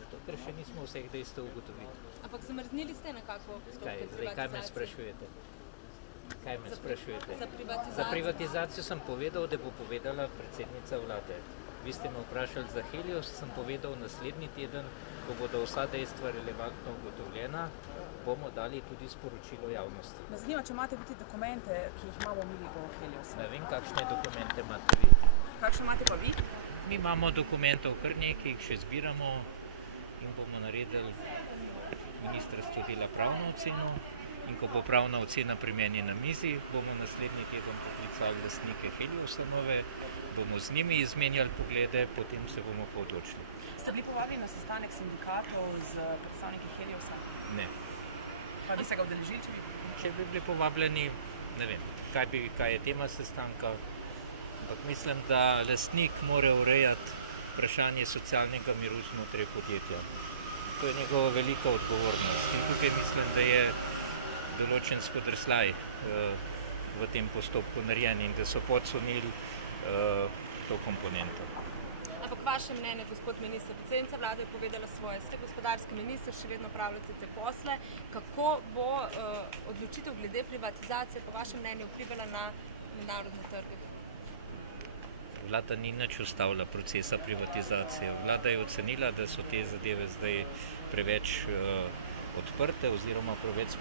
Zato, ker še nismo vseh dejstev ugotovili. Ampak zamrznili ste nekako postopke privatizacije? Kaj me sprašujete? Za Za privatizacijo sem povedal, da bo povedala predsednica vlade. Vi ste me vprašali za Helios, sem povedal naslednji teden, ko bodo vsa dejstva relevantno ugotovljena, bomo dali tudi sporočilo javnosti. Me zanima, če imate biti dokumente, ki jih imamo mi o Heliosu. Ne vem, kakšne dokumente imate vi. Kakšne imate pa vi? Mi imamo dokumentov kar nekaj, jih še zbiramo in bomo naredili ministrstvo dela pravno oceno. In ko bo pravna ocena pri meni na mizi, bomo naslednji teden poklicali lastnike Heliosa nove, bomo z njimi izmenjali poglede, potem se bomo pa odločili. Ste bili povabljeni na sestanek sindikatov z predstavniki Heliosa? Ne. Pa bi se ga udeležili, če bi? Če bi bili povabljeni, ne vem, kaj je tema sestanka, ampak mislim, da lastnik mora urejati vprašanje socialnega miru znotraj podjetja. To je njegova velika odgovornost in tukaj mislim, da je določen spodrsljaj v tem postopku narejen in da so podsunili to komponento. Ampak vaše mnenje, gospod minister, predsednica vlade je povedala svoje, ste gospodarski minister, še vedno opravljate te posle. Kako bo odločitev glede privatizacije po vašem mnenju vplivala na mednarodne trge? Vlada ni nič ustavila procesa privatizacije. Vlada je ocenila, da so te zadeve zdaj preveč odprte oziroma preveč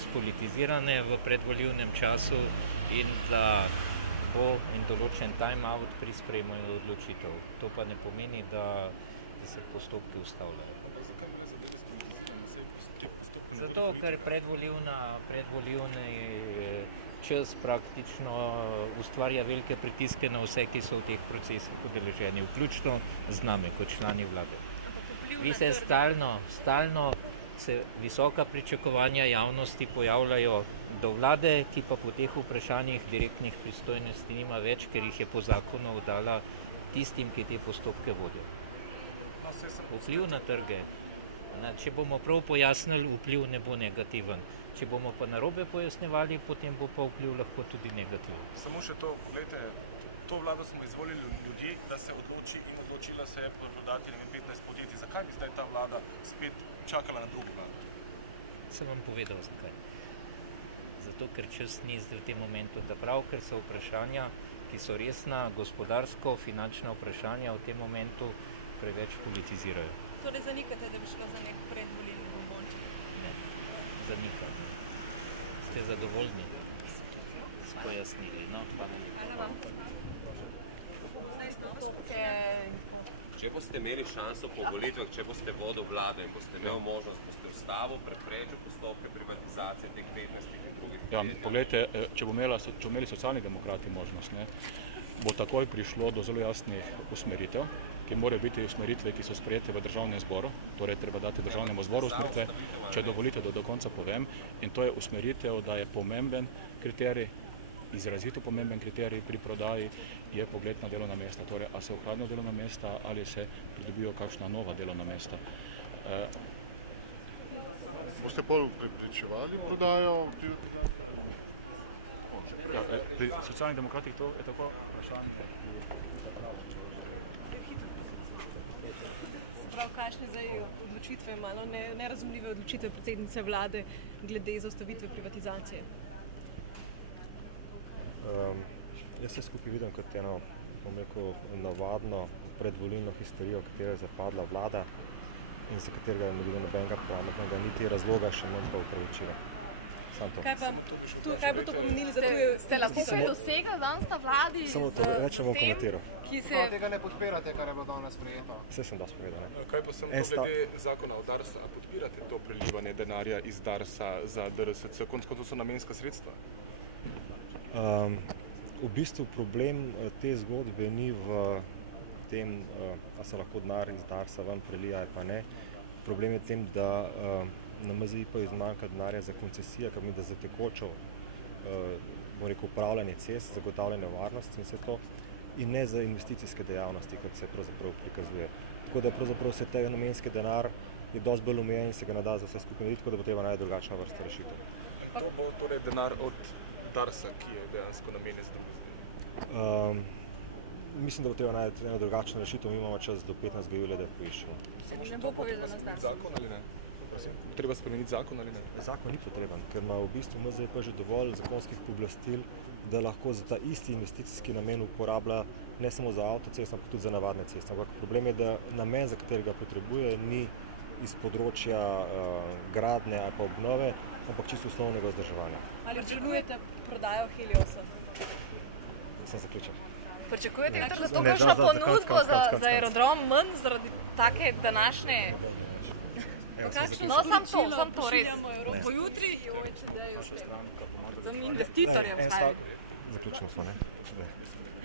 spolitizirane v predvolilnem času in da bo in določen time-out pri sprejemanju odločitev. To pa ne pomeni, da se postopki ustavljajo. Zato, ker predvolilni čas praktično ustvarja velike pritiske na vse, ki so v teh procesih udeleženi, vključno z nami kot člani vlade. Vi se stalno se visoka pričakovanja javnosti pojavljajo do vlade, ki pa po teh vprašanjih direktnih pristojnosti nima več, ker jih je po zakonu dala tistim, ki te postopke vodijo. Vpliv na trge. Če bomo prav pojasnili, vpliv ne bo negativen. Če bomo pa narobe pojasnjevali, potem bo pa vpliv lahko tudi negativen. Samo še to, gledajte, to vlado smo izvolili ljudi, da se odloči in odločila se je prodati 15 podjetij. Zakaj bi zdaj ta vlada spet čakala na drugo vlado? Sem vam povedal, zakaj. Zato, ker čas ni zdaj v tem momentu, da prav, ker so vprašanja, ki so resna, gospodarsko-finančna vprašanja v tem momentu preveč politizirajo. Torej zanikate, da bi šlo za nek predvolilni bombonček? Ne, zanikam. Ste zadovoljni? S pojasnili, no, hvala lepa. Če boste imeli šanso po volitvah, če boste vodil vlade, boste imeli možnost, boste vstavo preprečil postopke privatizacije teh 15 in drugih podjetij? Poglejte, če bomo imeli socialni demokrati možnost, bo takoj prišlo do zelo jasnih usmeritev, ki morajo biti usmeritve, ki so sprejete v državnem zboru, torej treba dati državnemu zboru usmeritve, če dovolite, da do konca povem, in to je usmeritev, da je pomemben kriterij, izrazito pomemben kriterij pri prodaji je pogled na delovna mesta, torej a se ohranijo delovna mesta ali se pridobijo kakšna nova delovna mesta. Boste bolj preprečevali prodajo? Pri socialnih demokratih to je tako vprašanje. Prav, kakšne zdaj odločitve, malo nerazumljive odločitve predsednice vlade glede zaustavitve privatizacije? Jaz se skupaj vidim kot eno, bom rekel, navadno predvolilno histerijo, v katero je zapadla vlada in za katerega ne bilo nobenega pametnega niti razloga, še manj pa upravičila. Kaj bo to pomenili za tuje? Ste lahko kaj dosegli danes na vladi? Samo to več ne bom komentiral. Tega ne podpirate, kar je bilo danes sprejeto? Vse sem dosti povedal. Kaj pa sem to glede zakona o DARS-u? A podpirate to prelivanje denarja iz DARS-a za DRSC? Konec koncev so namenska sredstva? V bistvu problem te zgodbe ni v tem, a se lahko denar iz DARS-a ven prelija ali pa ne. Problem je v tem, da na MZI-ju zmanjka denarja za koncesije, kar da za tekočo upravljanje cest, zagotavljanje varnosti in vse to, in ne za investicijske dejavnosti, kot se pravzaprav prikazuje. Tako da pravzaprav se ta namenski denar je dosti bolj omejen in se ga ne da za vse skupaj narediti, tako da bo treba najti drugačna vrsta rešitev. To bo torej denar od DARS-a, ki je dejansko namenjen za druge zadeve? Mislim, da bo treba najti eno drugačno rešitev, mi imamo čas do 15. julija, da poiščemo. Ne bo povezano z nami. Zakon ali ne? Treba spremeniti zakon ali ne? Zakon ni potreben, ker ima v bistvu MZP že dovolj zakonskih pooblastil, da lahko za ta isti investicijski namen uporablja ne samo za avtoceste, ampak tudi za navadne ceste. Ampak problem je, da namen, za katerega potrebuje, ni iz področja gradnje ali pa obnove, ampak čisto osnovnega vzdrževanja. Ali pričakujete prodajo Heliosa? Sem zaključen. Pričakujete zato kakšno ponudbo za aerodrom manj zaradi take današnje? No, sam to res. Evropo jutri in OECD-ju s tem. Za investitorjem. Zaključimo smo, ne?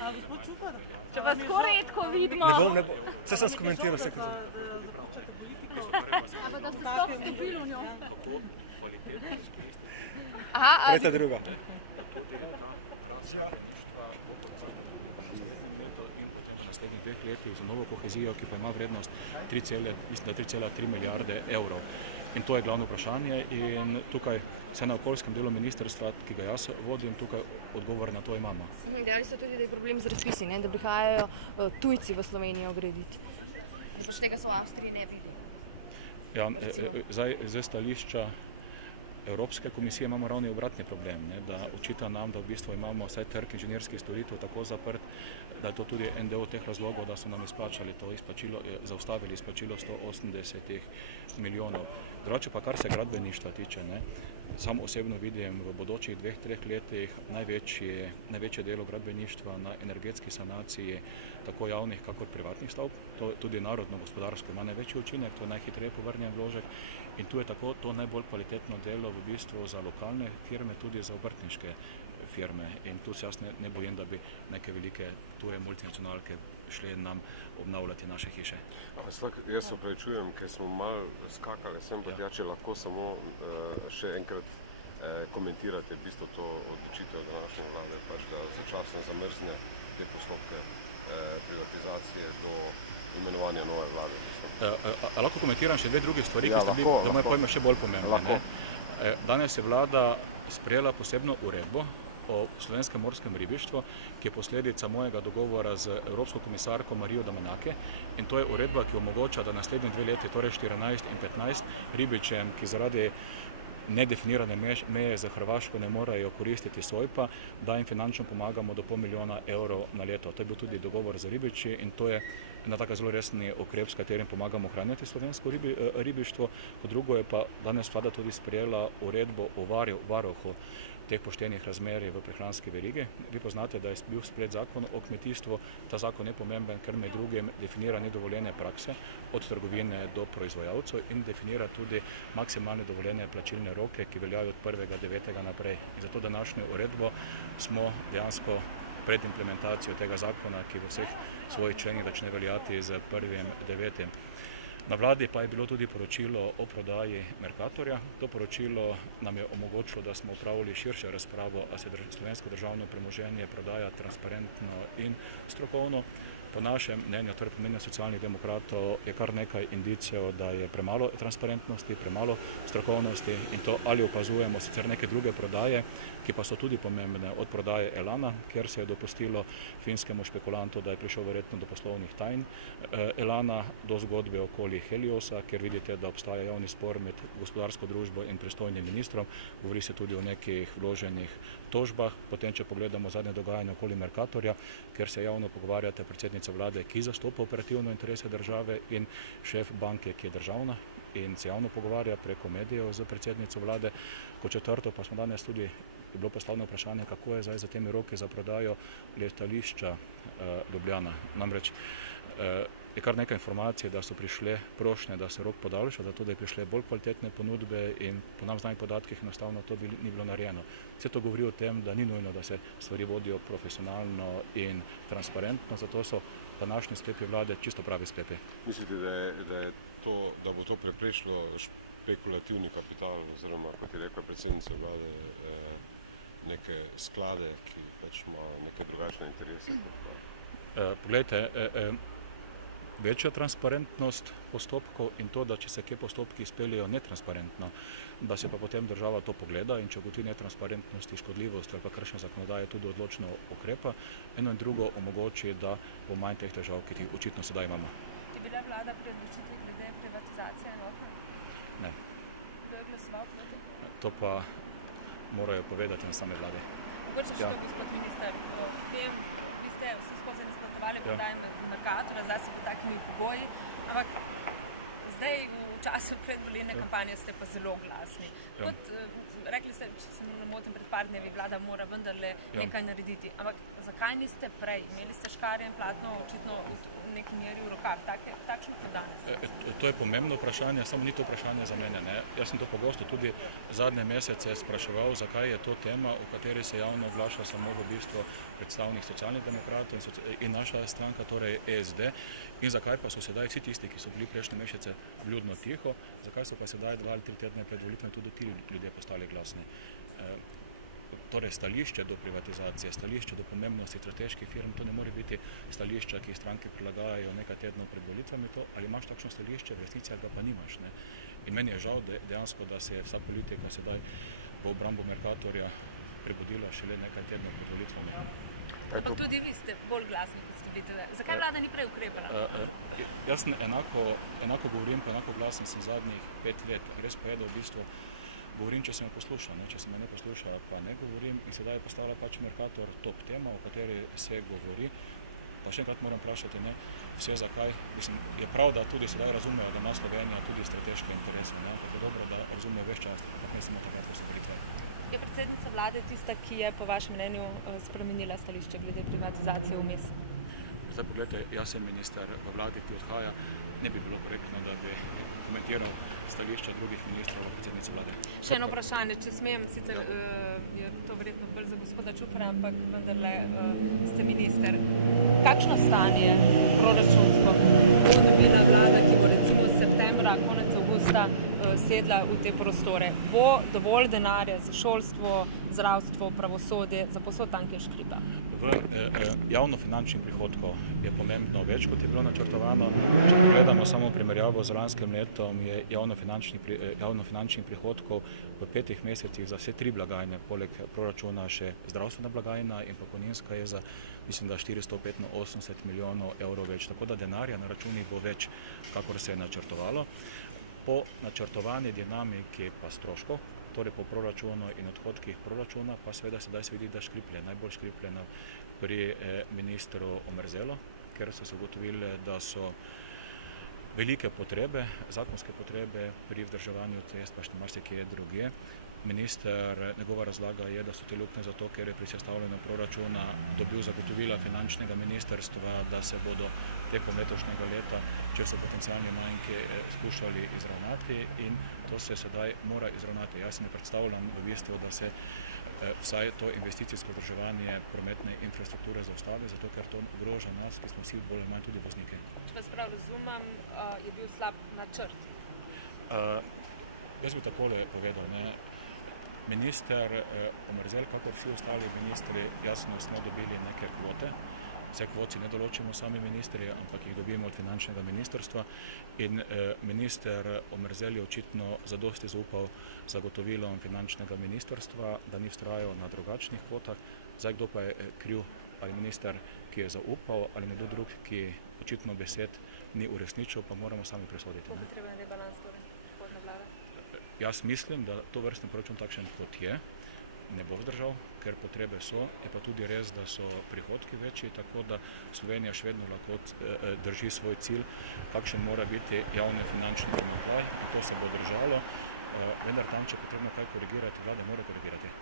A gospod Čufar? Če vas tako redko vidimo. Ne bom. Vse sem skomentiral, vse kaj. Zapuščate politiko. Ampak da ste sploh vstopili v njo. Tretja druga. Naslednjih 2 letih za novo kohezijo, ki pa ima vrednost 3,3 milijarde evrov. In to je glavno vprašanje in tukaj vse na okoljskem delu ministrstva, ki ga jaz vodim, tukaj odgovor na to imamo. Dejali so tudi, da je problem z razpisi, da prihajajo tujci v Slovenijo graditi. Pač tega se v Avstriji ne vidi. Ja, zdaj stališča Evropske komisije imamo ravno obratni problem, da očita nam, da v bistvu imamo vsaj trg inženirskih storitev tako zaprt, da je to tudi en del teh razlogov, da so nam zaustavili izplačilo 180 milijonov. Drugače pa kar se gradbeništva tiče, sam osebno vidim v bodočih 2-3 letih največje delo gradbeništva na energetski sanaciji tako javnih kakor privatnih stavb. To tudi narodno gospodarsko ima največji učinek, to je najhitreje povrnjen vložek in tu je tako to najbolj kvalitetno delo v bistvu za lokalne firme, tudi za obrtniške firme in tu se jaz ne bojim, da bi neke velike tuje multinacionalke šli nam obnavljati naše hiše. Jaz se opravičujem, ker smo malo skakali sem pa tja, če lahko samo še enkrat komentirate v bistvu to odločitev današnje vlade, pač da začasno zamrzne te postopke privatizacije do imenovanja nove vlade. Lahko komentiram še 2 druge stvari, ki sta bili za moje pojme še bolj pomembne. Danes je vlada sprejela posebno uredbo o slovenskem morskem ribištvu, ki je posledica mojega dogovora z Evropsko komisarko Marijo Damanaki in to je uredba, ki omogoča, da naslednji 2 leti, torej 14 in 15, ribičem, ki zaradi nedefinirane meje za Hrvaško ne morejo koristiti SOIP-a, da jim finančno pomagamo do $500 000 na leto. To je bil tudi dogovor z ribiči in to je ena taka zelo resni ukrep, s katerim pomagamo ohranjati slovensko ribištvo. Kot drugo je pa danes vlada tudi sprejela uredbo o varuhu teh poštenih razmerij v prehranski verigi. Vi poznate, da je bil sprejet zakon o kmetijstvu. Ta zakon je pomemben, ker med drugim definira nedovoljene prakse od trgovine do proizvajalcev in definira tudi maksimalne dovoljene plačilne roke, ki veljajo od 1.9. naprej. In zato današnjo uredbo smo dejansko pred implementacijo tega zakona, ki v vseh svojih členih začne veljati z 1.9. Na vladi pa je bilo tudi poročilo o prodaji Mercatorja. To poročilo nam je omogočilo, da smo opravili širšo razpravo, a se slovensko državno premoženje prodaja transparentno in strokovno. Po našem mnenju, torej po mnenju Socialnih demokratov, je kar nekaj indicev, da je premalo transparentnosti, premalo strokovnosti in to ali opazujemo sicer neke druge prodaje, ki pa so tudi pomembne, od prodaje Elana, kjer se je dopustilo finskemu špekulantu, da je prišel verjetno do poslovnih tajn Elana, do zgodbe okoli Heliosa, kjer vidite, da obstaja javni spor med gospodarsko družbo in pristojnim ministrom. Govori se tudi o nekih vloženih tožbah. Potem, če pogledamo zadnje dogajanje okoli Mercatorja, kjer se javno pogovarjate predsednica vlade, ki zastopa operativno interese države in šef banke, ki je državna in se javno pogovarja preko medijev z predsednico vlade. Kot četrto pa smo danes tudi bilo postavljeno vprašanje, kako je zdaj za temi roki za prodajo letališča Ljubljana. Namreč je kar nekaj informacij, da so prišle prošnje, da se rok podaljša, zato da je prišle bolj kvalitetne ponudbe in po nam znanih podatkih enostavno to ni bilo narejeno. Vse to govori o tem, da ni nujno, da se stvari vodijo profesionalno in transparentno, zato so današnji sklepi vlade čisto pravi sklepi. Mislite, da bo to preprečilo špekulativni kapital oziroma, kot je rekla predsednica vlade, neke sklade, ki pač imajo neke drugačne interese? Poglejte, večja transparentnost postopkov in to, da če se kje postopki izpeljejo netransparentno, da se pa potem država to pogleda in če ugotovi netransparentnosti, škodljivosti ali pa kršenja zakonodaje tudi odločno ukrepa, eno in drugo omogoči, da bo manj teh težav, ki jih očitno sedaj imamo. Je bila vlada pri odločitvi glede privatizacije enotna? Ne. Kdo je glasoval proti? To pa morajo povedati na same vlade. Mogoče še to, gospod minister, potem vi ste vsi skozi nasprotovali prodaji Mercatorja, zdaj so pod takimi pogoji, ampak zdaj v času predvolilne kampanje ste pa zelo glasni. Kot rekli ste, če se ne motim, pred par dnevi vlada mora vendarle nekaj narediti, ampak zakaj niste prej? Imeli ste škarje in platno očitno v neki meri v rokah, takšno kot danes? To je pomembno vprašanje, samo ni to vprašanje za mene. Ne? Jaz sem to pogosto tudi zadnje mesece spraševal, zakaj je to tema, o kateri se javno oglaša samo v bistvu predstavnik Socialnih demokratov in naša stranka, torej ESD, in zakaj pa so sedaj vsi tisti, ki so bili prejšnje mesece vljudno tiho, zakaj so pa sedaj 2 ali 3 tedne pred volitvami tudi ti ljudje postali glasni. Torej stališče do privatizacije, stališče do pomembnosti strateških firm, to ne more biti stališča, ki stranke prilagajajo nekaj tednov pred volitvami, to ali imaš takšno stališče, v resnici ali ga pa nimaš. Ne? In meni je žal dejansko, da se je vsa politika sedaj v obrambo Mercatorja prebudila šele nekaj tednov pred volitvami. Ampak tudi vi ste bolj glasni, kot ste bili. Zakaj vlada ni prej ukrepala? Jaz enako govorim, pa enako glasen sem zadnjih 5 let. Res pa je, da v bistvu govorim, če se me posluša, ne? Če se me ne posluša, pa ne govorim in sedaj je postala pač Mercator top tema, o kateri se govori. Pa še enkrat moram vprašati, ne, vse zakaj. Mislim, je prav, da tudi sedaj razumejo, da ima Slovenija tudi strateške interese. Ampak je dobro, da razumejo več čas, tako ne samo takrat, ko so bili tve. Je predsednica vlade tista, ki je po vašem mnenju spremenila stališče glede privatizacije vmes? Zdaj pogledajte, jaz sem minister v vladi, ki odhaja, ne bi bilo korektno, da bi komentiral stališče drugih ministrov v predsednici vlade. Še eno vprašanje, če smem, sicer je to verjetno bolj za gospoda Čufara, ampak vendarle ste minister. Kakšno stanje proračunsko bo dobila vlada, ki bo recimo septembra, konec avgusta sedla v te prostore? Bo dovolj denarja za šolstvo, zdravstvo, pravosodje, za posod tanke škripa? V javnofinančnih prihodkov je pomembno več, kot je bilo načrtovano. Če pogledamo samo primerjavo z lanskim letom, je javnofinančnih prihodkov v 5 mesecih za vse 3 blagajne, poleg proračuna še zdravstvena blagajna in pokojninska je za, mislim, da 485 milijonov evrov več. Tako da denarja na računih bo več, kakor se je načrtovalo. Po načrtovani dinamiki pa stroškov, torej po proračunu in odhodkih proračuna, pa seveda sedaj se vidi, da škriplje, najbolj škripljeno pri ministru Omerzelu, ker so se ugotovili, da so velike potrebe, zakonske potrebe pri vzdrževanju cest, pa še marsikje drugje. Minister, njegova razlaga je, da so te luknje zato, ker je pri sestavljanju proračuna dobil zagotovila finančnega ministrstva, da se bodo tekom letošnjega leta, če so potencialni manjki, skušali izravnati in to se sedaj mora izravnati. Jaz ne predstavljam v bistvu, da se vsaj to investicijsko vzdrževanje prometne infrastrukture zaustavi, zato ker to ogroža nas, ki smo vsi bolj ali manj tudi vozniki. Če vas prav razumem, je bil slab načrt? Jaz bi takole povedal, ne. Minister Omerzel, kakor vsi ostali ministri, jasno smo dobili neke kvote. Vse kvot si ne določimo sami ministri, ampak jih dobimo od finančnega ministrstva in minister Omerzel je očitno zadosti zaupal zagotovilom finančnega ministrstva, da ni vztrajal na drugačnih kvotah. Zdaj, kdo pa je kriv, ali minister, ki je zaupal, ali nekdo drug, ki očitno besed ni uresničil, pa moramo sami presoditi. Bo potreben rebalans torej prihodnja vlada? Jaz mislim, da to vrstni proračun takšen kot je, ne bo vzdržal, ker potrebe so, je pa tudi res, da so prihodki večji, tako da Slovenija še vedno lahko drži svoj cilj, kakšen mora biti javni finančni primanjkljaj, in to se bo držalo, vendar tam, če potrebno kaj korigirati, vlada mora korigirati.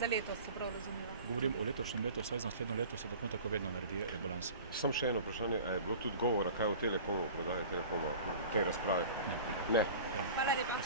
Za letos se prav razumela? Govorim o letošnjem letu, vsaj za naslednjo leto se tako vedno naredi rebalans. Samo še eno vprašanje, a je bilo tudi govora, kaj o Telekomu, prodaje Telekoma v tej razpravi? Ne. Ne. Hvala lepa.